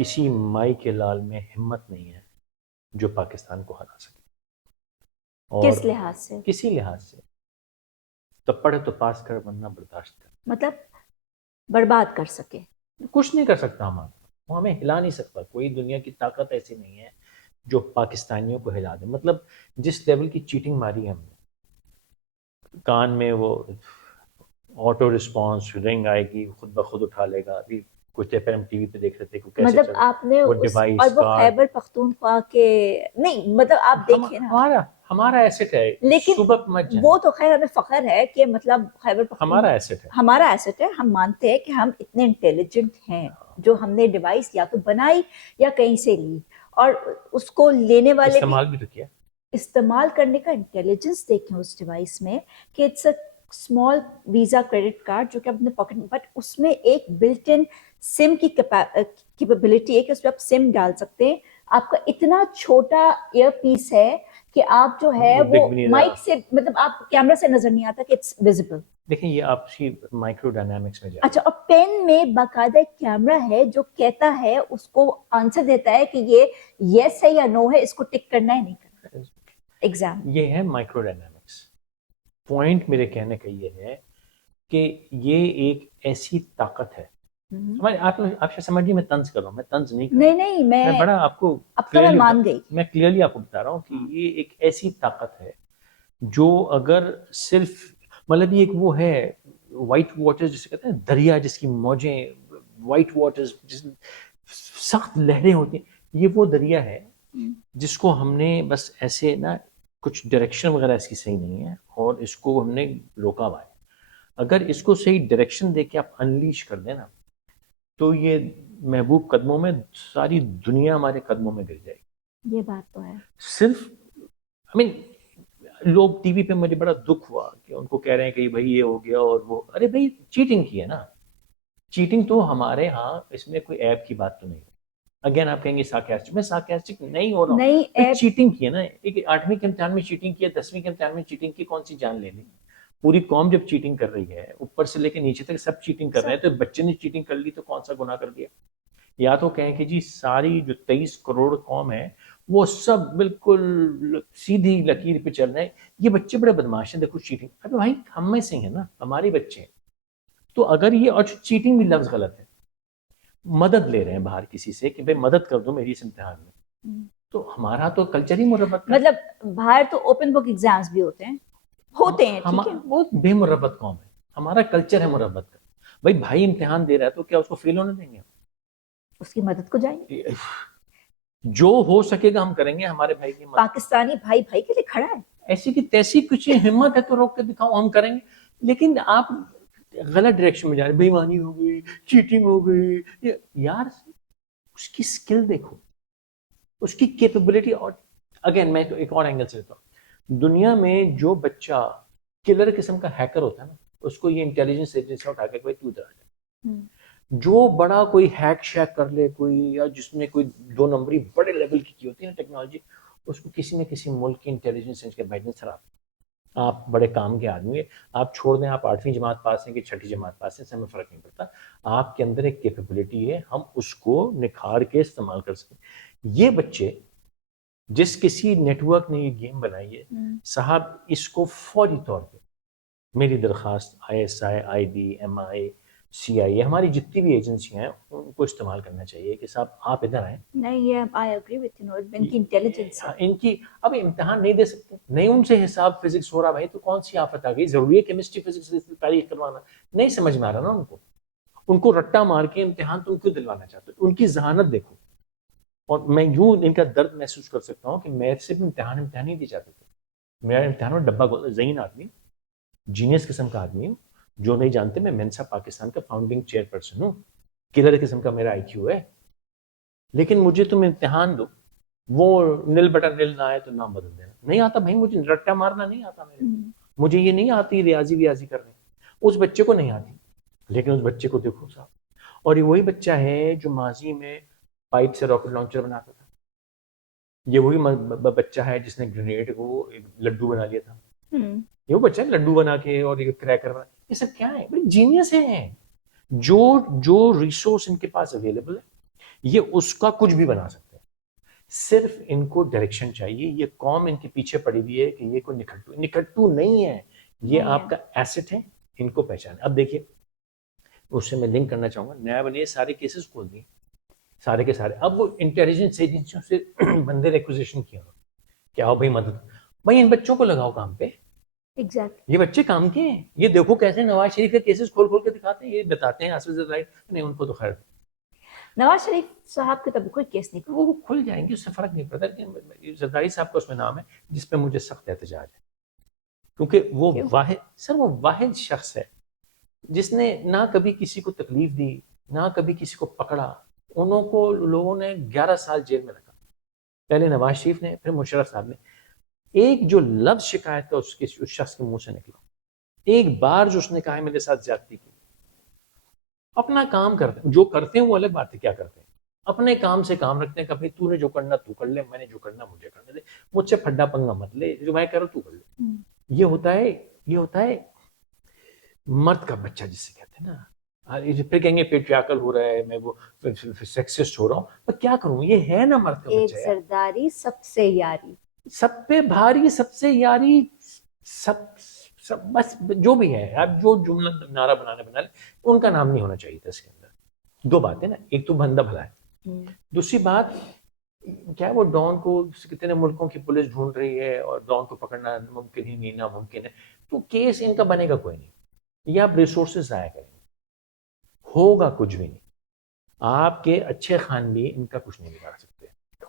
کسی مائی کے لال میں ہمت نہیں ہے جو پاکستان کو ہرا سکے. اور کس لحاظ سے؟ کسی لحاظ سے. تو پڑھ تو پاس کر ورنہ برداشت کر. مطلب برباد کر سکے. کچھ نہیں کر سکتا ہمارا، وہ ہمیں ہلا نہیں سکتا. کوئی دنیا کی طاقت ایسی نہیں ہے جو پاکستانیوں کو ہلا دے. مطلب جس لیول کی چیٹنگ ماری ہے ہم نے، کان میں وہ آٹو رسپانس رنگ آئے گی، خود بخود اٹھا لے گا. ابھی کچھ دیر پہلے ہم ٹی وی پہ دیکھ رہے تھے کہ کیسے مطلب آپ نے وہ اس ڈیوائس اور وہ کارڈ. خیبر پختونخوا کے نہیں، مطلب آپ دیکھیں نا، ہمارا ایسٹ ہے. لیکن صبح مت جائیں. وہ تو خیر ہمیں فخر ہے کہ مطلب خیبر ہمارا پختونخوا ایسٹ ہے. ہمارا ایسٹ ہے. ہم مانتے ہیں کہ ہم اتنے انٹیلیجنٹ ہیں جو ہم نے ڈیوائس یا تو بنائی یا کہیں سے لی، اور اس کو لینے والے استعمال بھی تو کیا. استعمال کرنے کا انٹیلیجنس دیکھیں اس ڈیوائس میں کہ it's a small visa credit card جو کہ اپنے پاکٹ میں، بٹ اس میں ایک بلٹ ان سم کی کیپیبلٹی ہے کہ اس پہ آپ سم ڈال سکتے ہیں. آپ کا اتنا چھوٹا ایئر پیس ہے کہ آپ جو ہے وہ مائک سے، مطلب آپ کیمرہ سے نظر نہیں آتا کہ اٹس ویزیبل. دیکھیں یہ آپ کی مائکرو ڈائنامکس میں جائے. اچھا، اور پین میں باقاعدہ ایک کیمرہ ہے جو کہتا ہے، اس کو آنسر دیتا ہے کہ یہ یس ہے یا نو ہے، اس کو ٹک کرنا ہے نہیں کرنا. ایگزام یہ ہے مائکرو ڈائنامکس. پوائنٹ میرے کہنے کا یہ ہے کہ یہ ایک ایسی طاقت ہے ہمارے. آپ سے سمجھیے میں طنز کر رہا ہوں، میں طنز نہیں کر رہا. نہیں میں بڑا آپ کو اب تو میں مان گئی. میں کلیئرلی آپ کو بتا رہا ہوں کہ یہ ایک ایسی طاقت ہے جو اگر صرف مطلب یہ ایک وہ ہے وائٹ واٹر جسے کہتے ہیں دریا، جس کی موجیں وائٹ واٹر جس سخت لہریں ہوتی ہیں، یہ وہ دریا ہے جس کو ہم نے بس ایسے نا کچھ ڈائریکشن وغیرہ اس کی صحیح نہیں ہے اور اس کو ہم نے روکا ہوا ہے. اگر اس کو صحیح ڈائریکشن دے کے آپ انلیش کر دیں نا تو یہ محبوب قدموں میں، ساری دنیا ہمارے قدموں میں گر جائے گی. یہ بات تو ہے. صرف لوگ ٹی وی پہ مجھے بڑا دکھ ہوا کہ ان کو کہہ رہے ہیں کہ بھائی یہ ہو گیا اور وہ. ارے بھائی چیٹنگ کی ہے نا. چیٹنگ تو ہمارے ہاں اس میں کوئی ایپ کی بات تو نہیں ہے. اگین آپ کہیں گے سارکاسٹک، میں سارکاسٹک نہیں ہو رہا ہوں. نہیں، چیٹنگ کی ہے نا. ایک 8ویں کے امتحان میں چیٹنگ کی ہے، 10ویں کے امتحان میں چیٹنگ کی، کون سی جان لے لی؟ پوری قوم جب چیٹنگ کر رہی ہے، اوپر سے لے کے نیچے تک سب چیٹنگ کر رہے ہیں، تو بچے نے چیٹنگ کر لی تو کون سا گناہ کر دیا؟ یا تو کہیں کہ جی ساری جو 23 کروڑ قوم ہے وہ سب بالکل سیدھی لکیر پہ چل رہے ہیں، یہ بچے بڑے بدماش ہیں، دیکھو چیٹنگ. ابھی بھائی ہم میں سے ہیں نا، ہمارے بچے ہیں. تو اگر یہ، اور چیٹنگ بھی لفظ غلط ہے، مدد لے رہے ہیں باہر کسی سے کہ بھائی مدد کر دو میری اس امتحان میں، تو ہمارا تو کلچر ہی مربت کا. مطلب باہر تو اوپن بک ایگزامز بھی ہوتے ہیں ٹھیک ہے. وہ بے مربت قوم ہے، ہمارا کلچر ہے مربت کا. بھائی امتحان دے رہا ہے تو کیا اس کو فیل ہونے دیں گے؟ اس کی مدد کو جائیں گے. جو ہو سکے گا ہم کریں گے. ہمارے بھائی کی مدد، پاکستانی بھائی بھائی کے لیے کھڑا ہے. ایسی کی تیسی کچھ ہمت ہے تو روک کے دکھاؤ، ہم کریں گے. لیکن آپ غلط ڈائریکشن میں جا رہے ہیں، بے ایمانی ہو گئی، چیٹنگ ہو گئی. یار اس کی سکل دیکھو، اس کی کیپیبلٹی. اور اگین میں تو ایک اور اینگل سے لیتا ہوں، دنیا میں جو بچہ کلر قسم کا ہیکر ہوتا ہے نا، اس کو یہ انٹیلیجنس ایجنسی اٹھا کے کوئی تو ادھر آ جائے. جو بڑا کوئی ہیک شیک کر لے کوئی، یا جس نے کوئی 2 نمبری بڑے لیول کی ہوتی ہے نا ٹیکنالوجی، اس کو کسی نہ کسی ملک کی انٹیلیجنس ایجنسی کے بھیجنے سے آپ بڑے کام کے آدمی ہیں. آپ چھوڑ دیں آپ 8ویں جماعت پاس ہیں کہ 6ٹھی جماعت پاس ہیں، اس سے ہمیں فرق نہیں پڑتا. آپ کے اندر ایک کیپیبلٹی ہے، ہم اس کو نکھار کے استعمال کر سکیں. یہ بچے جس کسی نیٹ ورک نے یہ گیم بنائی ہے صاحب، اس کو فوری طور پہ میری درخواست ISI ID MI CIA ہماری جتنی بھی ایجنسیاں ہیں ان کو استعمال کرنا چاہیے کہ صاحب آپ ادھر آئیں. نہیں، یہ آئی ایگری وتھ یو، ان کی انٹیلیجنس ہے. ان کی اب امتحان نہیں دے سکتے، نہیں ان سے حساب فزکس ہو رہا بھائی، تو کون سی آفت آ گئی؟ ضروری ہے کیمسٹری فزکس تاریخ کروانا؟ نہیں سمجھ میں آ رہا نا ان کو رٹا مار کے امتحان تم کیوں دلوانا چاہتے ہو؟ ان کی ذہانت دیکھو. اور میں یوں ان کا درد محسوس کر سکتا ہوں کہ میرے سے بھی امتحان نہیں دی جاتے تھے. میرا امتحان میں ڈبہ ذہین آدمی، جینیس قسم کا آدمی ہوں. جو نہیں جانتے میں منسا پاکستان کا فاؤنڈنگ چیئر پرسن ہوں، کلر قسم کا میرا IQ ہے. لیکن مجھے تم امتحان دو، وہ نل بٹا نل نہ آئے تو نام بدل دینا. نہیں آتا بھائی، مجھے رٹا مارنا نہیں آتا. مجھے یہ نہیں آتی ریاضی ویاضی کرنے. اس بچے کو نہیں آتی، لیکن اس بچے کو دیکھو صاحب. اور یہ وہی بچہ ہے جو ماضی میں پائپ سے راکٹ لانچر بناتا تھا. یہ وہی بچہ ہے جس نے گرینیڈ کو ایک لڈو بنا لیا تھا. یہ وہ بچہ ہے لڈو بنا کے اور یہ کریکر بنا. یہ سب کیا ہے؟ بھائی جینیس ہیں. جو ریسورس ان کے پاس اویلیبل ہے، یہ اس کا کچھ بھی بنا سکتے ہیں. صرف ان کو ڈائریکشن چاہیے. یہ قوم ان کے پیچھے پڑی ہوئی ہے کہ یہ کوئی نکھٹو نہیں ہے, یہ آپ کا ایسٹ ہے, ان کو پہچانے. اب دیکھیے اس سے میں لنک کرنا چاہوں گا, نیب نے سارے کیسز کھول دیے سارے کے سارے. اب وہ انٹیلیجنس ایجنسیوں سے بندے ریکوزیشن کیا کہ آؤ بھائی مدد, بھائی ان بچوں کو لگاؤ کام پہ. ایگزیکٹلی. یہ بچے کام کے ہیں, یہ دیکھو کیسے نواز شریف کے کیسز کھول کھول کے دکھاتے ہیں, یہ بتاتے ہیں آصف زرداری نہیں, ان کو تو خیر نواز شریف صاحب کے تب کوئی کیس نہیں, وہ کھل جائیں گے, اس سے فرق نہیں پڑتا. کہ زرداری صاحب کا اس میں نام ہے جس پہ مجھے سخت احتجاج ہے, کیونکہ وہ واحد شخص ہے جس نے نہ کبھی کسی کو تکلیف دی, نہ کبھی کسی کو پکڑا. انہوں کو لوگوں نے 11 سال جیل میں رکھا, پہلے نواز شریف نے, پھر مشرف صاحب نے. ایک جو لفظ شکایت کا اس شخص کے منہ سے نکلا, ایک بار جو اس نے کہا ہے میرے ساتھ زیادتی کی. اپنا کام کرتے ہیں, جو کرتے ہیں وہ الگ بات ہے کیا کرتے ہیں, اپنے کام سے کام رکھتے ہیں. کبھی تو نے جو کرنا تو کر لے, میں نے جو کرنا مجھے کرنے دے, مجھ سے پھڈا پنگا مت لے, جو میں کروں تو کر لے. یہ ہوتا ہے مرد کا بچہ جسے کہتے ہیں نا. پھر کہیں گے پیٹریارکل ہو رہا ہے, میں وہ سیکسسٹ ہو رہا ہوں, پر کیا کروں, یہ ہے نا مرد کا ایک بچہ. زرداری سب سے یاری, سب پہ بھاری, سب سے یاری, سب بس جو بھی ہے. اب جو جملہ نعرہ بنا لے, ان کا نام نہیں ہونا چاہیے تھا اس کے اندر. دو باتیں نا, ایک تو بندہ بھلا ہے, دوسری بات کیا وہ ڈان کو کتنے ملکوں کی پولیس ڈھونڈ رہی ہے اور ڈان کو پکڑنا ممکن ہی نہیں, ناممکن ہے. تو کیس ان کا بنے گا کوئی نہیں, یہ آپ ریسورسز ضائع کریں گے, ہوگا کچھ بھی نہیں. آپ کے اچھے خان بھی ان کا کچھ نہیں بگاڑ سکتے.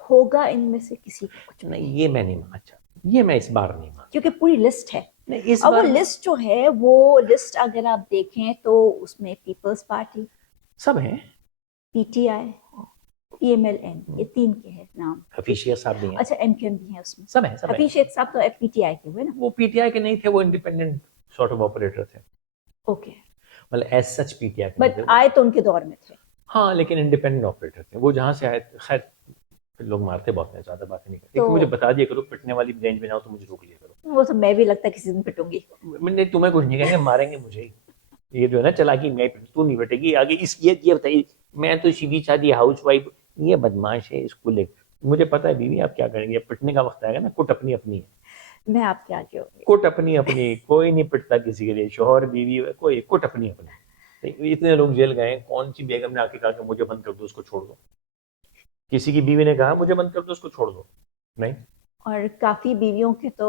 ہوگا ان میں سے کسی کا کچھ نہیں, یہ میں نہیں مان, اچھا یہ میں اس بار نہیں مان, کیونکہ پوری لسٹ ہے. اس اور وہ بار لسٹ جو ہے, وہ لسٹ اگر آپ دیکھیں تو اس میں پیپلز پارٹی, سب ہیں, پی ٹی آئی, پی ایم ایل این, یہ 3 کے ہیں نام. حفیظ شیخ صاحب بھی ہیں, اچھا ایم کیو ایم بھی ہیں اس میں, سب ہیں, حفیظ شیخ صاحب تو پی ٹی آئی کے ہوئے نا. وہ پی ٹی آئی کے نہیں تھے, وہ انڈیپینڈنٹ سارٹ آف آپریٹر تھے. اوکے, مطلب as such P T I but آئے تو ان کے دور میں تھے. ہاں, لیکن انڈیپینڈنٹ آپریٹر تھے. وہ جہاں سے آئے, خیر لوگ مارتے بہت ہیں, زیادہ باتیں نہیں کرتے. لیکن مجھے بتا دیا کرو, پٹنے والی رینج میں جاؤ تو مجھے روک لیا کرو. وہ تو میں بھی لگتا ہے کسی دن پٹوں گی. میں تمہیں کچھ نہیں کہیں گے, ماریں گے مجھے. یہ جو ہے نا چلا کہ میں تو نہیں بیٹھے گی آگے. اس یہ بتائیے, میں تو سیدھی سادھی ہاؤس وائف, یہ بدماش ہے, اس کو لے. مجھے پتا ہے بیوی آپ کیا کریں گے, پٹنے کا وقت آئے گا نا, کٹ اپنی اپنی ہے. میں آپ کے آگے ہوں گی. کٹ اپنی اپنی, کوئی نہیں پٹتا کسی کے لیے, شوہر بیوی کوئی, کٹ اپنی اپنی. اتنے لوگ جیل گئے, کون سی بیگم نے آ کے کہا کہ مجھے بند کر دو, اس کو چھوڑ دو. کسی کی بیوی نے کہا مجھے بند کر دو, اس کو چھوڑ دو, نہیں. اور کافی بیویوں کے تو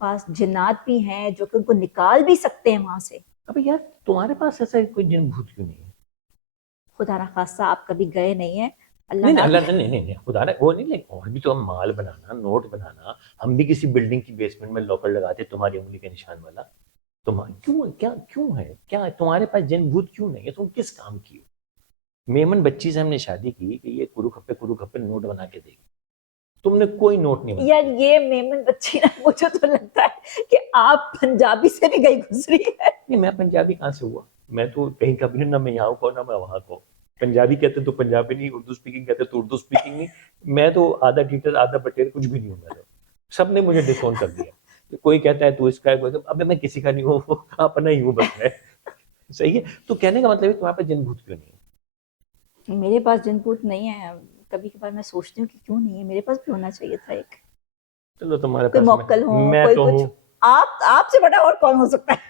پاس جنات بھی ہیں جو کہ ان کو نکال بھی سکتے ہیں وہاں سے. اب یار تمہارے پاس ایسا کوئی جن بھوت کیوں نہیں ہے؟ خدا نخواستہ آپ کبھی گئے نہیں ہیں. نہیں خدا نہ وہ نہیں, لیکن اور بھی تو ہم مال بنانا, نوٹ بنانا, ہم بھی کسی بلڈنگ کی بیسمنٹ میں لاکر لگاتے تمہاری انگلی کے نشان والا. تم کیوں ہے, کیا تمہارے پاس جن بھوت کیوں نہیں ہے؟ تم کس کام کی ہو؟ میمن بچی سے ہم نے شادی کی کہ یہ کرو کھپے نوٹ بنا کے دے گی, تم نے کوئی نوٹ نہیں بنایا. یار یہ میمن بچی نا, مجھے تو لگتا ہے کہ آپ پنجابی سے بھی گئی گزری ہے. نہیں, میں پنجابی کہاں سے ہوا, میں تو کہیں کا بھی نہیں, نہ میں یہاں کو نہ میں وہاں کو. پنجابی کہتے تو پنجابی نہیں, اردو اسپیکنگ کہتے تو اردو اسپیکنگ نہیں. میں تو آدھا ٹیٹر آدھا بٹیر کچھ بھی نہیں ہوں. میں تو سب نے مجھے ڈسون کر دیا. کوئی کہتا ہے تو اس کا ہے, اب میں کسی کا نہیں ہوں, اپنا ہی ہوں بس میں. صحیح ہے. تو کہنے کا مطلب ہے تمہارے پاس جن بھوت کیوں نہیں ہے؟ میرے پاس جن بھوت نہیں ہے. کبھی کبھار میں سوچتی ہوں کہ کیوں نہیں ہے, میرے پاس بھی ہونا چاہیے تھا ایک. چلو تمہارے کوئی پاس موکل ہو, میں کوئی تو کچھ. ہوں. آپ سے بڑا اور کون ہو سکتا ہے؟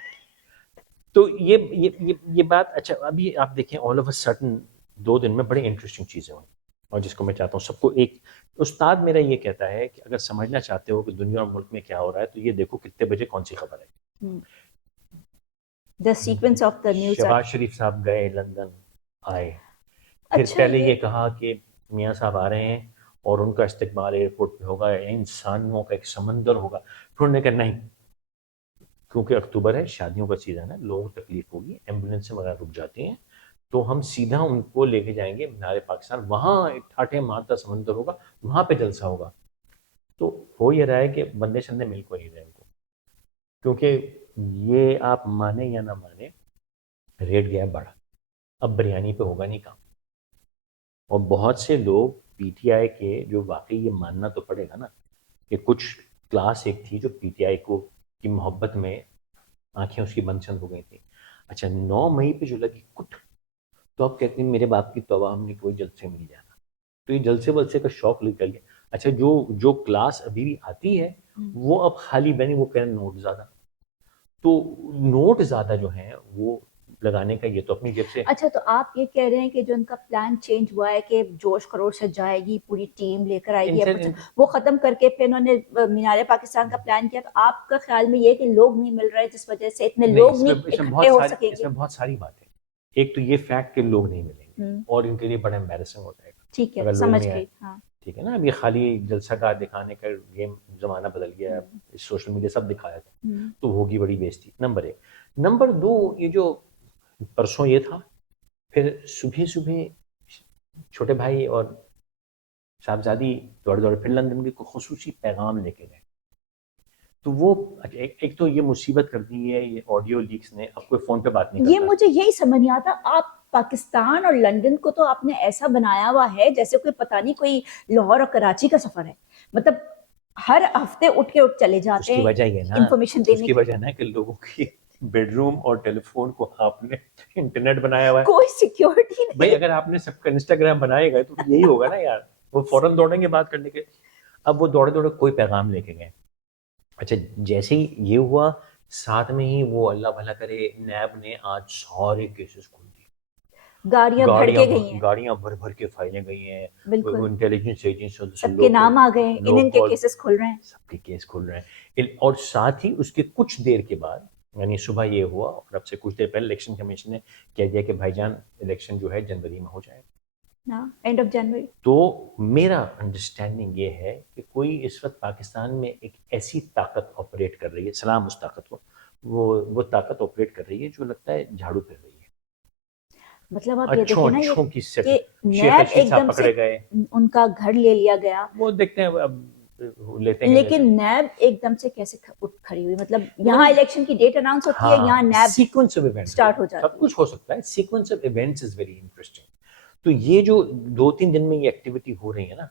تو یہ بات. اچھا ابھی آپ دیکھیں, آل آف اے سڈن 2 دن میں بڑی انٹرسٹنگ چیزیں ہوئی, اور جس کو میں چاہتا ہوں سب کو. ایک استاد میرا یہ کہتا ہے کہ اگر سمجھنا چاہتے ہو کہ دنیا اور ملک میں کیا ہو رہا ہے تو یہ دیکھو کتنے بجے کون سی خبر ہے. The sequence of the news. Shahbaz شریف صاحب گئے لندن, آئے, پھر پہلے یہ کہا کہ میاں صاحب آ رہے ہیں اور ان کا استقبال ایئرپورٹ پہ ہوگا, انسانوں کا ایک سمندر ہوگا. پھر انہوں نے کہا نہیں, کیونکہ اکتوبر ہے, شادیوں کا سیزن ہے, لوگوں کو تکلیف ہوگی, ایمبولینس وغیرہ رک جاتی ہیں, تو ہم سیدھا ان کو لے کے جائیں گے مینار پاکستان, وہاں ایک ٹھاٹھے مارتا سمندر ہوگا, وہاں پہ جلسہ ہوگا. تو ہو یہ رہا ہے کہ بندے شندے مل کو نہیں رہے ان کو, کیونکہ یہ آپ مانے یا نہ مانے ریٹ گیا بڑا. اب بریانی پہ ہوگا نہیں کام. اور بہت سے لوگ پی ٹی آئی کے, جو واقعی یہ ماننا تو پڑے گا نا کہ کچھ کلاس ایک تھی جو پی ٹی آئی کو کی محبت میں آنکھیں اس کی بند چند ہو گئی تھیں. اچھا 9 مئی پہ جو لگی کٹ, تو اب کہتے ہیں میرے باپ کی توبہ, ہم نے کوئی جلد سے مل جانا. تو یہ جلسے ولسے کا شوق نکل گیا. اچھا جو کلاس ابھی بھی آتی ہے وہ اب خالی بنی، وہ کہہ رہے ہیں نوٹ زیادہ. تو نوٹ زیادہ جو ہیں وہ لگانے کا یہ تو اپنی جیب سے. اچھا تو آپ یہ کہہ رہے ہیں کہ جو ان کا پلان چینج ہوا ہے کہ جوش خروش سے جائے گی، پوری ٹیم لے کر آئے گی، وہ ختم کر کے پھر انہوں نے مینار پاکستان کا پلان کیا، تو آپ کا خیال میں یہ کہ لوگ نہیں مل رہے جس وجہ سے اتنے لوگ نہیں اکٹھے ہو سکیں گے؟ اس میں بہت ساری باتیں. ایک تو یہ فیکٹ کہ لوگ نہیں ملیں گے اور ان کے لیے بڑا امبیرسنگ ہو جائے گا. ٹھیک ہے، سمجھ گئی. ہاں ٹھیک ہے نا. اب یہ خالی جلسہ کا دکھانے کا گیم زمانہ بدل گیا ہے، سوشل میڈیا سب دکھایا تھا تو ہوگی بڑی بےزتی. نمبر 1. نمبر 2، یہ جو پرسوں یہ تھا، پھر صبح چھوٹے بھائی اور صاحبزادی دوڑے پھر لندن کے کوئی خصوصی پیغام لے کے گئے. تو وہ ایک تو یہ مصیبت کر دی ہے یہ آڈیو لیکس نے. اب کوئی فون پہ بات نہیں کرتا. یہ مجھے یہی سمجھ نہیں آتا، آپ پاکستان اور لندن کو تو آپ نے ایسا بنایا ہوا ہے جیسے کوئی پتہ نہیں کوئی لاہور اور کراچی کا سفر ہے. مطلب ہر ہفتے اٹھ کے چلے جاتے اس کی ہیں وجہ یہ نا، انفارمیشن دینے اس کی وجہ نا کہ لوگوں کی بیڈ روم اور ٹیلی فون کو آپ نے انٹرنیٹ بنایا ہوا ہے. کوئی سیکیورٹی نہیں. بھائی اگر آپ نے سب کا انسٹاگرام بنائے گا تو یہی ہوگا نا یار، وہ فوراً دوڑیں گے بات کرنے کے. اب وہ دوڑے کوئی پیغام لے کے گئے. اچھا جیسے ہی یہ ہوا ساتھ میں ہی وہ اللہ بھلا کرے نیب نے آج سارے کیسز کھول دیے. گاڑیاں بھر کے گئی ہیں، گاڑیاں بھر کے فائلیں گئی ہیں. بالکل انٹیلیجنس ایجنسی سب کے نام آ گئے ہیں، ان کے کیسز کھل رہے ہیں، سب کے کیس کھل رہے ہیں. اور ساتھ ہی اس کے کچھ دیر کے بعد یعنی صبح یہ ہوا اور اب سے کچھ دیر پہلے الیکشن کمیشن نے کہہ دیا کہ بھائی جان الیکشن جو ہے جنوری میں ہو جائے گا، اینڈ آف جنوری. تو میرا انڈرسٹینڈنگ یہ ہے کہ کوئی اس وقت پاکستان میں ایک ایسی طاقت آپریٹ کر رہی ہے، سلام اس طاقت کو، وہ طاقت آپریٹ کر رہی ہے جو لگتا ہے جھاڑو پھر رہی ہے. مطلب آپ یہ دیکھیں نا کہ نیب ایک دم سے ان کا گھر لے لیا گیا، وہ دیکھتے ہیں اب لیتے ہیں. لیکن نیب ایک دم سے کیسے اٹھ کھڑی ہوئی؟ مطلب یہاں الیکشن کی ڈیٹ اناؤنس ہوتی ہے، یہاں NAB sequence of events start ہو جاتا ہے. سب کچھ ہو سکتا ہے. Sequence of events is very interesting. تو یہ جو 2-3 دن میں یہ ایکٹیویٹی ہو رہی ہے نا،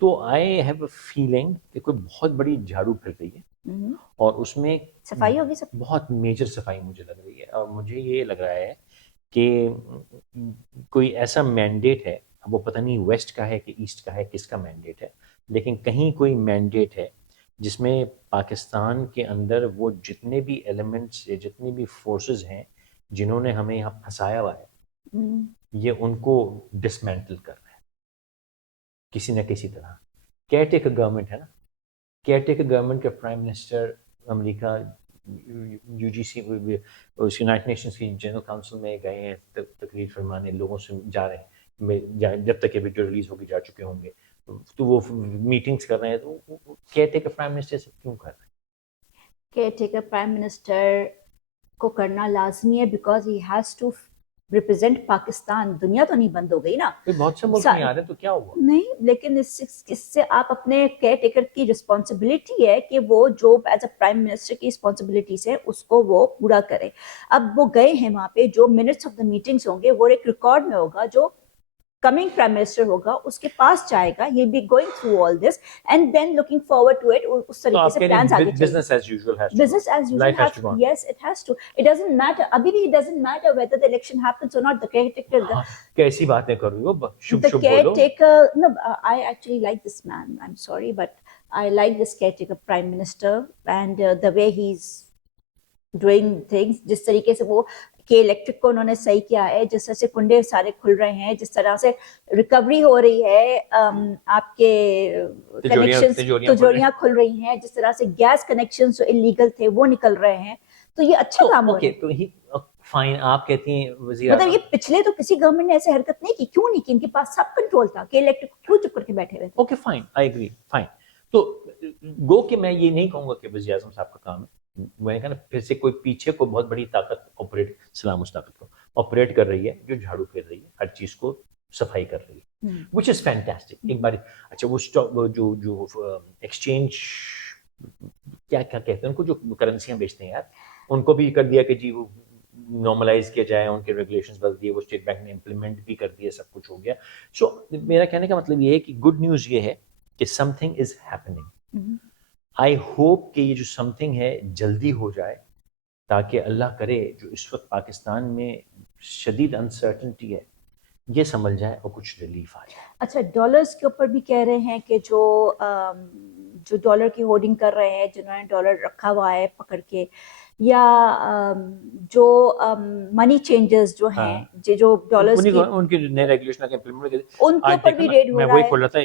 تو آئی ہیو اے فیلنگ کہ کوئی بہت بڑی جھاڑو پھر رہی ہے اور اس میں صفائی ہوگی، سب بہت میجر صفائی مجھے لگ رہی ہے. اور مجھے یہ لگ رہا ہے کہ کوئی ایسا مینڈیٹ ہے، اب وہ پتہ نہیں ویسٹ کا ہے کہ ایسٹ کا ہے، کس کا مینڈیٹ ہے، لیکن کہیں کوئی مینڈیٹ ہے جس میں پاکستان کے اندر وہ جتنے بھی ایلیمنٹس یا جتنی بھی فورسز ہیں جنہوں نے ہمیں یہاں پھنسایا ہوا ہے، یہ ان کو ڈسمینٹل کر رہا ہے کسی نہ کسی طرح. کیئر ٹیکر گورنمنٹ ہے نا، کیئر ٹیکر گورنمنٹ کے پرائم منسٹر امریکہ U G C United Nations کی جنرل کاؤنسل میں گئے ہیں تقریر فرمانے، لوگوں سے جا رہے ہیں، جب تک یہ ویڈیو ریلیز ہوگی جا چکے ہوں گے، تو وہ میٹنگز کر رہے ہیں. تو کیئر ٹیکر پرائم منسٹر سے کیوں کر رہے ہیں؟ کیئر ٹیکر پرائم منسٹر کو کرنا لازمی ہے because he has to represent Pakistan. دنیا تو نہیں بند ہو گئی نا، بہت سے ملک نہیں آ رہے تو کیا ہوا نہیں، لیکن اس سے آپ اپنے کیئر ٹیکر کی رسپانسبلٹی ہے کہ وہ جو ایز اے پرائم منسٹر کی رسپانسبلٹیز ہے اس کو وہ پورا کرے. اب وہ گئے ہیں وہاں پہ، جو منٹس آف دا میٹنگس ہوں گے وہ ایک ریکارڈ میں ہوگا، جو کمنگ پرائم منسٹر ہوگا اس کے پاس جائے گا. He'll be going through all this and then looking forward to it. اس طریقے سے plans آگے چلیں. Business as usual has to Business as usual Life has to go on. Yes, it has to. It doesn't matter. ابھی بھی it doesn't matter whether the election happens or not. The caretaker. کیسی باتیں کر رہی ہو، شب The شب بولو. caretaker. No, I actually like this man. I'm sorry, but I like this caretaker prime minister and the way he's doing things. جس طریقے سے وہ کہ الیکٹرک کو انہوں نے صحیح کیا ہے، جس طرح سے کنڈے سارے کھل رہے ہیں، جس طرح سے ریکوری ہو رہی ہے، آپ کے کنیکشنز تجوریاں کھل رہی ہیں، جس طرح سے گیس کنیکشنز جو انلیگل تھے وہ نکل رہے ہیں. تو یہ اچھا کام ہو رہا ہے. تو فائن آپ کہتی ہیں وزیر مطلب یہ پچھلے تو کسی گورنمنٹ نے ایسے حرکت نہیں کی. کیوں نہیں کی؟ ان کے پاس سب کنٹرول تھا کہ الیکٹرک کیوں چپ کر کے بیٹھے ہوئے تھے. Okay fine, I agree, fine. تو گو کہ میں یہ نہیں کہوں گا کہ وزیر اعظم صاحب کا کام ہے، میں نے کہا نا پھر سے کوئی پیچھے کو بہت بڑی طاقت آپریٹ، سلام اس طاقت کو آپریٹ کر رہی ہے جو جھاڑو پھیر رہی ہے، ہر چیز کو صفائی کر رہی ہے، وچ از فینٹاسٹک. ایک بار اچھا وہ جو ایکسچینج کیا کہتے ہیں ان کو، جو کرنسیاں بیچتے ہیں یار، ان کو بھی کر دیا کہ جی وہ نارملائز کیا جائے، ان کے ریگولیشنز بدل دیے، وہ اسٹیٹ بینک نے امپلیمنٹ بھی کر دیا، سب کچھ ہو گیا. سو میرا کہنے کا مطلب یہ ہے کہ گڈ نیوز یہ ہے کہ some thing is happening. I hope کہ یہ جو سم تھنگ ہے جلدی ہو جائے، تاکہ اللہ کرے جو اس وقت پاکستان میں شدید انسرٹنٹی ہے یہ سنبھل جائے اور کچھ ریلیف آ جائے. اچھا ڈالرز کے اوپر بھی کہہ رہے ہیں کہ جو ڈالر کی ہولڈنگ کر رہے ہیں، جنہوں نے ڈالر رکھا ہوا ہے پکڑ کے، یا جو منی چینجرز جو ہیں جو ڈالرز کی، ان کی نئے ریگولیشن امپلیمنٹ ان کے اوپر بھی ریٹ ہو میں رہا وہی ہے. کھول رہا تھا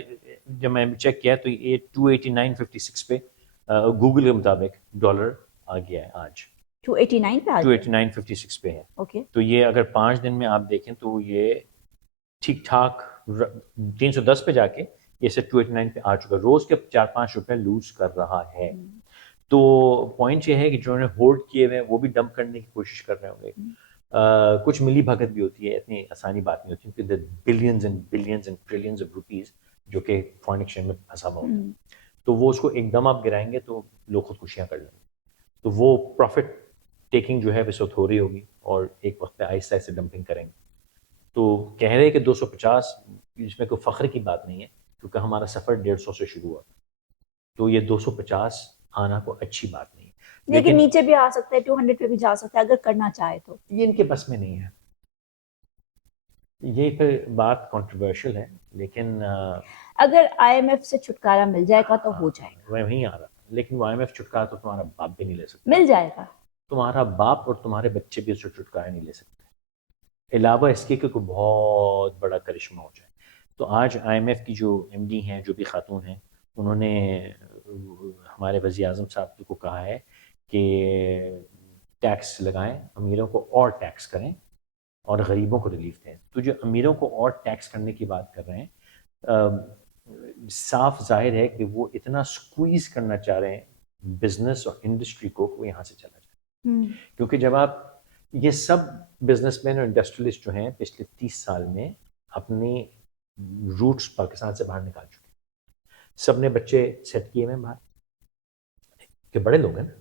جب میں چیک کیا تو یہ 289.56 پہ گوگل کے مطابق ڈالر آ گیا ہے آج 289 پہ آ گیا. 289.56 پہ ہے. اوکے. تو یہ اگر 5 دن میں آپ دیکھیں تو یہ ٹھیک ٹھاک 310 پہ جا کے یہ سے 289 پہ آ چکا، روز کے 4-5 روپے لوز کر رہا ہے. تو پوائنٹ یہ ہے کہ جنہوں نے ہولڈ کیے ہوئے ہیں وہ بھی ڈمپ کرنے کی کوشش کر رہے ہوں گے. کچھ ملی بھگت بھی ہوتی ہے، اتنی آسانی بات نہیں ہوتی کیونکہ billions and billions and trillions of rupees جو کہ فارن ایکسچینج میں پھنسا ہوا ہوتا ہے. تو وہ اس کو ایک دم آپ گرائیں گے تو لوگ خودکشیاں کر لیں گے. تو وہ پروفٹ ٹیکنگ جو ہے اس وقت ہو رہی ہوگی اور ایک وقت پہ آہستہ آہستہ ڈمپنگ کریں گے. تو کہہ رہے کہ 250 اس میں کوئی فخر کی بات نہیں ہے کیونکہ ہمارا سفر 150 سے شروع ہوا، تو یہ 250 آنا کوئی اچھی بات نہیں ہے. لیکن نیچے بھی آ سکتا ہے، 200 پہ بھی جا سکتا ہے اگر کرنا چاہے تو. یہ ان کے بس میں نہیں ہے. یہ پھر بات کنٹروورشل ہے لیکن اگر آئی ایم ایف سے چھٹکارا مل جائے گا تو ہو جائے گا. میں وہیں آ رہا تھا، لیکن وہ آئی ایم ایف چھٹکارا تو تمہارا باپ بھی نہیں لے سکتا. مل جائے گا. تمہارا باپ اور تمہارے بچے بھی اس سے چھٹکارا نہیں لے سکتے علاوہ اس کے کہ کوئی بہت بڑا کرشمہ ہو جائے. تو آج آئی ایم ایف کی جو ایم ڈی ہیں، جو بھی خاتون ہیں، انہوں نے ہمارے وزیر اعظم صاحب کو کہا ہے کہ ٹیکس لگائیں، امیروں کو اور ٹیکس کریں اور غریبوں کو ریلیف دیں. تو جو امیروں کو اور ٹیکس کرنے کی بات کر رہے ہیں، صاف ظاہر ہے کہ وہ اتنا سکویز کرنا چاہ رہے ہیں بزنس اور انڈسٹری کو کہ وہ یہاں سے چلا جائے. کیونکہ جب آپ یہ سب بزنس مین اور انڈسٹریلسٹ جو ہیں پچھلے 30 سال میں اپنی روٹس پاکستان سے باہر نکال چکے ہیں. سب نے بچے سیٹ کیے ہوئے ہیں باہر کہ بڑے لوگ ہیں نا،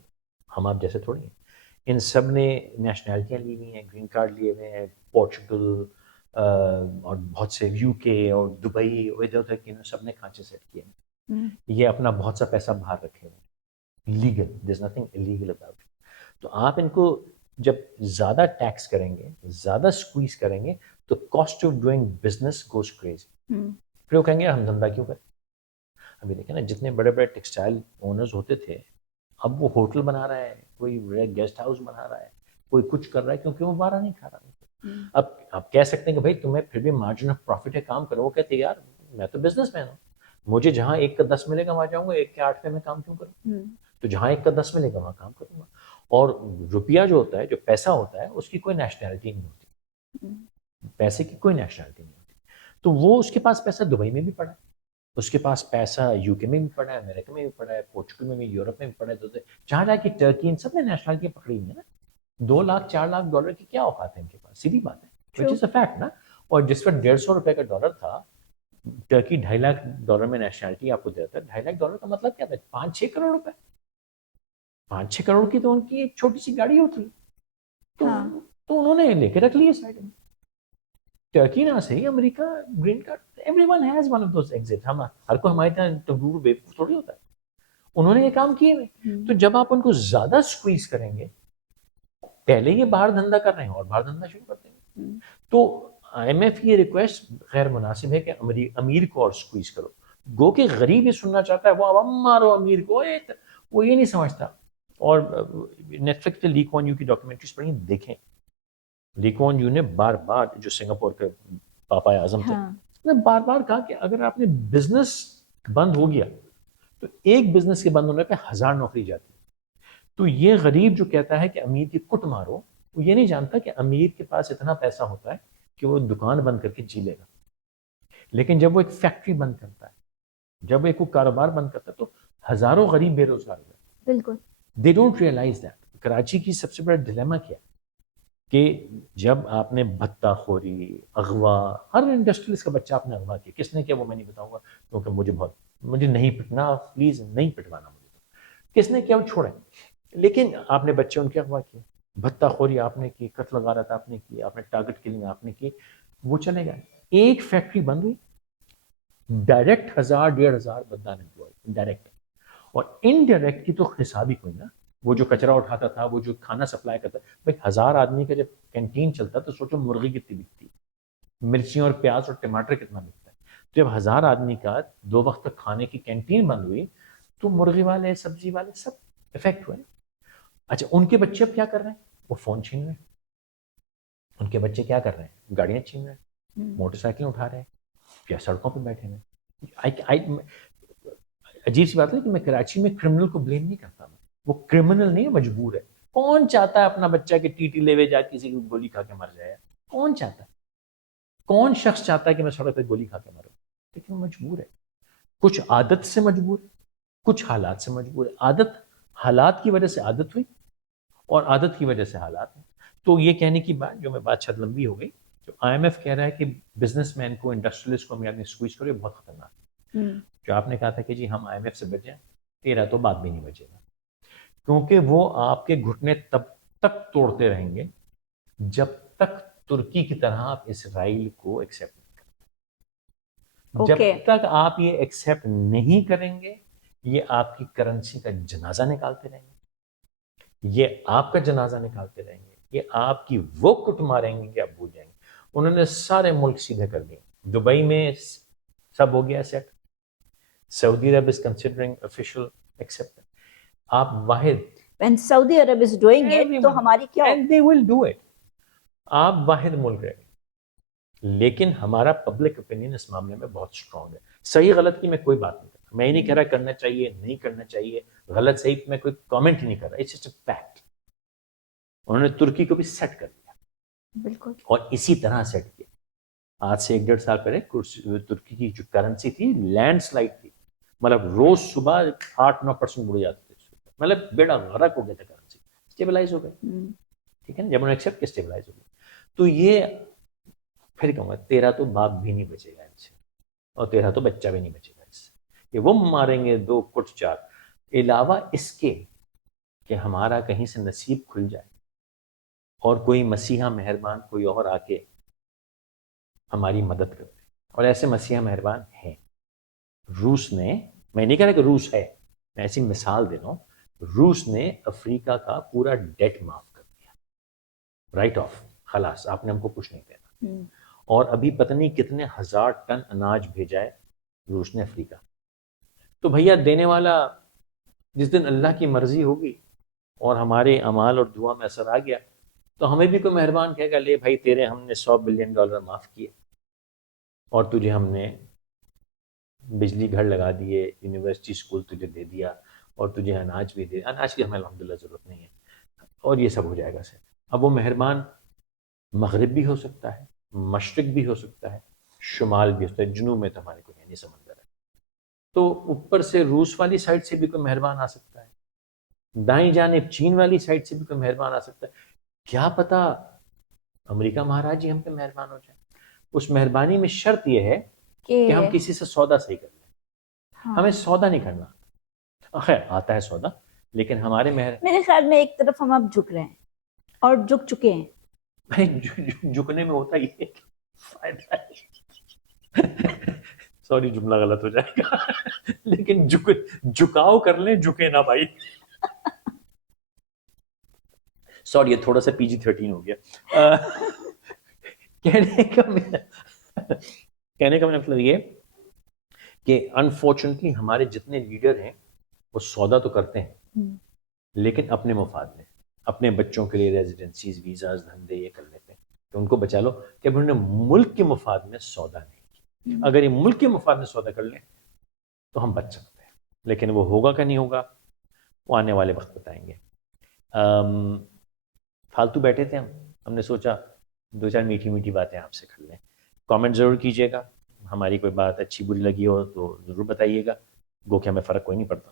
ہم آپ جیسے تھوڑی ہیں. ان سب نے نیشنلٹیاں لی ہوئی ہیں، گرین کارڈ لیے ہوئے ہیں، پورچوگل اور بہت سے یو کے اور دبئی اور ادھر ادھر کے سب نے کھانچے سیٹ کیے ہیں. یہ اپنا بہت سا پیسہ باہر رکھے ہوئے ہیں legal, there is nothing illegal about it. تو آپ ان کو جب زیادہ ٹیکس کریں گے، زیادہ سکویز کریں گے تو cost of doing business goes crazy. پھر وہ کہیں گے ہم دھندا کیوں کریں. ابھی دیکھیں نا جتنے بڑے بڑے ٹیکسٹائل اونرز ہوتے تھے اب وہ ہوٹل بنا رہا ہے، کوئی گیسٹ ہاؤس بنا رہا ہے، کوئی کچھ کر رہا ہے کیونکہ وہ باہر نہیں کھا رہا. اب آپ کہہ سکتے ہیں کہ بھائی تمہیں پھر بھی مارجن آف پروفٹ ہے، کام کرو. وہ کہتے ہیں یار میں تو بزنس مین ہوں، مجھے جہاں 1 کا 10 ملے گا وہاں جاؤں گا، 1 کے 8 پہ میں کام کیوں کروں. تو جہاں 1 کا 10 ملے گا وہاں کام کروں گا. اور روپیہ جو ہوتا ہے، جو پیسہ ہوتا ہے، اس کی کوئی نیشنلٹی نہیں ہوتی. پیسے کی کوئی نیشنلٹی نہیں ہوتی. تو وہ اس کے پاس پیسہ دبئی میں بھی پڑا ہے، اس کے پاس پیسہ یو کے میں بھی پڑا ہے، امریکہ میں بھی پڑا ہے، پورچوگل میں بھی، یورپ میں بھی پڑا ہے. تو جہاں جا کے ٹرکی ان سب نے نیشنلٹی پکڑی ہوئی ہے نا. 2 لاکھ 4 لاکھ ڈالر کی کیا اوقات ہے ان کے پاس، سیدھی بات ہے. which is a fact نا. اور جس وقت 150 روپے کا ڈالر تھا، ٹرکی 2.5 لاکھ ڈالر میں نیشنلٹی آپ کو دیتا ہے. 2.5 لاکھ ڈالر کا مطلب کیا تھا؟ 5-6 کروڑ روپے. 5-6 کروڑ کی تو ان کی ایک چھوٹی سی گاڑی ہوتی. تو انہوں نے لے کے رکھ لی سائڈ میں. ٹرکی نہ صحیح، امریکہ green card, everyone has one of those exit. ہم ہر کوئی ہماری طرح ٹنگور بیوقوف تھوڑی ہوتا ہے. انہوں نے یہ کام کیے ہوئے. تو جب آپ ان کو زیادہ سکویز کریں گے، پہلے یہ باہر دھندا کر رہے ہیں اور باہر دھندا شروع کر دیں گے. تو آئی ایم ایف کی یہ ریکویسٹ غیر مناسب ہے کہ امیر کو اور سکویز کرو. گو کہ غریب یہ سننا چاہتا ہے وہ عوام مارو امیر کو، وہ یہ نہیں سمجھتا. اور نیٹ فلکس پہ لی کوان یو کی ڈاکیومنٹریز پڑھیں، دیکھیں. لی کوان یو نے بار بار، جو سنگاپور کے پاپا اعظم تھے، نے بار بار کہا کہ اگر آپ نے بزنس بند ہو گیا تو ایک بزنس کے بند ہونے پہ 1000 نوکری جاتی. تو یہ غریب جو کہتا ہے کہ امیر کی کٹ مارو، وہ یہ نہیں جانتا کہ امیر کے پاس اتنا پیسہ ہوتا ہے کہ وہ دکان بند کر کے جی لے گا. لیکن جب وہ ایک فیکٹری بند کرتا ہے، جب ایک وہ کاروبار بند کرتا ہے، تو ہزاروں غریب بے روزگار ہو جاتے ہیں. بالکل. They don't realize that. Karachi کی سب سے بڑا ڈیلیما کیا ہے کہ جب آپ نے بھتہ خوری، اغوا، ہر انڈسٹریلسٹ کا بچہ آپ نے اغوا کیا. کس نے کیا وہ میں نہیں بتاؤں گا کیونکہ مجھے نہیں پٹنا، پلیز نہیں پٹوانا مجھے. کس نے کیا وہ چھوڑیں. لیکن آپ نے بچے ان کے اغوا کیے، بھتہ خوری آپ نے کی، قتل غارت آپ نے کی، آپ نے ٹارگٹ کلنگ آپ نے کی، وہ چلے گئے. ایک فیکٹری بند ہوئی، ڈائریکٹ 1000-1500 بندہ امپلوائے ڈائریکٹ. اور انڈائریکٹ کی تو حساب ہی کوئی نا. وہ جو کچرا اٹھاتا تھا، وہ جو کھانا سپلائی کرتا، بھائی 1000 آدمی کا جب کینٹین چلتا تو سوچو مرغی کتنی بکتی. مرچی اور پیاز اور ٹماٹر کتنا بکتا ہے. جب 1000 آدمی کا 2 وقت تک کھانے کی کینٹین بند ہوئی تو مرغی والے سبزی والے سب افیکٹ ہوئے. اچھا ان کے بچے اب کیا کر رہے ہیں؟ وہ فون چھین رہے ہیں. ان کے بچے کیا کر رہے ہیں؟ گاڑیاں چھین رہے ہیں, موٹر سائیکلیں اٹھا رہے ہیں, یا سڑکوں پہ بیٹھے ہیں. عجیب سی بات ہے کہ میں کراچی میں کرمنل کو بلیم نہیں کرتا. وہ کرمنل نہیں ہے, مجبور ہے. کون چاہتا ہے اپنا بچہ کہ ٹی ٹی لے جا کسی کو گولی کھا کے مر جائے؟ کون چاہتا ہے؟ کون شخص چاہتا ہے کہ میں سڑک پہ گولی کھا کے مروں؟ لیکن وہ مجبور ہے. کچھ عادت سے مجبور ہے, کچھ حالات سے مجبور ہے. عادت حالات کی وجہ سے عادت ہوئی, اور عادت کی وجہ سے حالات ہیں. تو یہ کہنے کی بات, جو میں بات شاید لمبی ہو گئی, جو آئی ایم ایف کہہ رہا ہے کہ بزنس مین کو, انڈسٹریلسٹ کو ہمیں سکویز کرو, یہ بہت خطرناک ہے. جو آپ نے کہا تھا کہ جی ہم آئی ایم ایف سے بچ جائیں, تیرا تو بات بھی نہیں بچے گا, کیونکہ وہ آپ کے گھٹنے تب تک توڑتے رہیں گے جب تک ترکی کی طرح آپ اسرائیل کو ایکسیپٹ نہیں کرتے. جب تک آپ یہ ایکسیپٹ نہیں کریں گے, یہ آپ کی کرنسی کا جنازہ نکالتے رہیں گے, یہ آپ کا جنازہ نکالتے رہیں گے, یہ آپ کی وہ کٹ ماریں گے کہ آپ بھول جائیں گے. انہوں نے سارے ملک سیدھے کر دیے. دبئی میں سب ہو گیا سیٹ. سعودی عرب is considering official acceptance. آپ واحد, when Saudi Arab is doing it تو ہماری کیا, and they will do it. آپ واحد ملک رہے. لیکن ہمارا پبلک اوپینین اس معاملے میں بہت اسٹرانگ ہے. صحیح غلط کی میں کوئی بات نہیں کرتا, میں یہ نہیں کہہ رہا کرنا چاہیے نہیں کرنا چاہیے, غلط صحیح میں کوئی کامنٹ ہی نہیں کر رہا. It's just a fact. انہوں نے ترکی کو بھی سیٹ کر دیا, بالکل, اور اسی طرح سیٹ کیا. آج سے 1.5 سال پہلے ترکی کی جو کرنسی تھی لینڈ سلائڈ تھی, مطلب روز صبح 8-9% بڑھ جاتے تھے, مطلب بیڑا غرق ہو گیا تھا. کرنسی اسٹیبلائز ہو گئی, ٹھیک ہے نا, جب انہوں نے ایکسیپٹ کیا اسٹیبلائز ہو گئی. تو یہ پھر کہوں گا تیرا تو باپ بھی نہیں بچے گا ان سے, اور تیرا تو بچہ بھی نہیں بچے گا اس سے. کہ وہ ماریں گے 2 کٹ 4. علاوہ اس کے کہ ہمارا کہیں سے نصیب کھل جائے اور کوئی مسیحا مہربان کوئی اور آ کے ہماری مدد کرتے, اور ایسے مسیحا مہربان ہیں. روس نے, میں نہیں کہہ رہا کہ روس ہے, میں ایسی مثال دے رہا ہوں, روس نے افریقہ کا پورا ڈیٹ معاف کر دیا, رائٹ آف, خلاص آپ نے ہم کو کچھ نہیں دینا. اور ابھی پتہ نہیں کتنے 1000 ٹن اناج بھیجا ہے روس نے افریقہ. تو بھیا دینے والا, جس دن اللہ کی مرضی ہوگی اور ہمارے اعمال اور دعا میں اثر آ گیا, تو ہمیں بھی کوئی مہربان کہے گا لے بھائی تیرے ہم نے $100 بلین معاف کیے, اور تجھے ہم نے بجلی گھر لگا دیے, یونیورسٹی اسکول تجھے دے دیا, اور تجھے اناج بھی دے. اناج کی ہمیں الحمدللہ ضرورت نہیں ہے, اور یہ سب ہو جائے گا. اب وہ مہربان مغرب بھی ہو سکتا ہے, مشرق بھی ہو سکتا ہے, شمال بھی ہو سکتا ہے, جنوب میں تو ہمارے کو نہیں سمندر ہے, تو اوپر سے روس والی سائڈ سے بھی کوئی مہربان آ سکتا ہے, دائیں جانب چین والی سائڈ سے بھی کوئی مہربان آ سکتا ہے. کیا پتا امریکہ مہاراج جی ہم پہ مہربان ہو جائے. اس مہربانی میں شرط یہ ہے کہ ہم کسی سے سودا صحیح کر لیں. ہمیں سودا نہیں کرنا, خیر آتا ہے سودا, لیکن ہمارے میرے خیال میں ایک طرف ہم اب جھک رہے ہیں اور جھک چکے ہیں. جھکنے میں ہوتا یہ فائدہ ہے, سوری جملہ غلط ہو جائے گا, لیکن جھکاؤ کر لیں, جھکے نہ بھائی. سوری یہ تھوڑا سا PG-13 ہو گیا. کہنے کا مطلب یہ کہ انفارچونیٹلی ہمارے جتنے لیڈر ہیں وہ سودا تو کرتے ہیں, لیکن اپنے مفاد میں, اپنے بچوں کے لیے ریزیڈنسیز, ویزاز, دھندے یہ کر لیتے ہیں. تو ان کو بچا لو کہ انہوں نے ملک کے مفاد میں سودا نہیں کیا. اگر یہ ملک کے مفاد میں سودا کر لیں تو ہم بچ سکتے ہیں, لیکن وہ ہوگا کہ نہیں ہوگا وہ آنے والے وقت بتائیں گے. فالتو بیٹھے تھے ہم نے سوچا 2-4 میٹھی میٹھی باتیں آپ سے کر لیں. کامنٹ ضرور کیجیے گا, ہماری کوئی بات اچھی بری لگی ہو تو ضرور بتائیے گا, گو کہ ہمیں فرق کوئی نہیں پڑتا.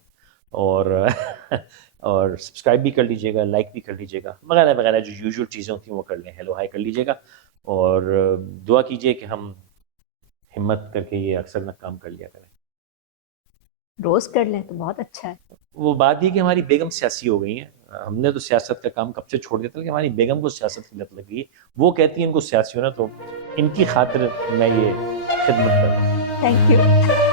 اور سبسکرائب بھی کر لیجیے گا, لائک بھی کر لیجیے گا, وغیرہ وغیرہ جو یوزول چیزیں ہوتی ہیں وہ کر لیں, ہیلو ہائی کر لیجیے گا, اور دعا کیجیے کہ ہم ہمت کر کے یہ اکثر نہ کام کر لیا کریں. روز کر لیں تو بہت اچھا ہے. وہ بات یہ کہ ہماری بیگم سیاسی ہو گئی ہیں, ہم نے تو سیاست کا کام کب سے چھوڑ دیا تھا, کہ ہماری بیگم کو سیاست کی لت لگی ہے. وہ کہتی ہیں ان کو سیاسی ہونا, تو ان کی خاطر میں یہ خدمت کرتا ہوں. Thank you.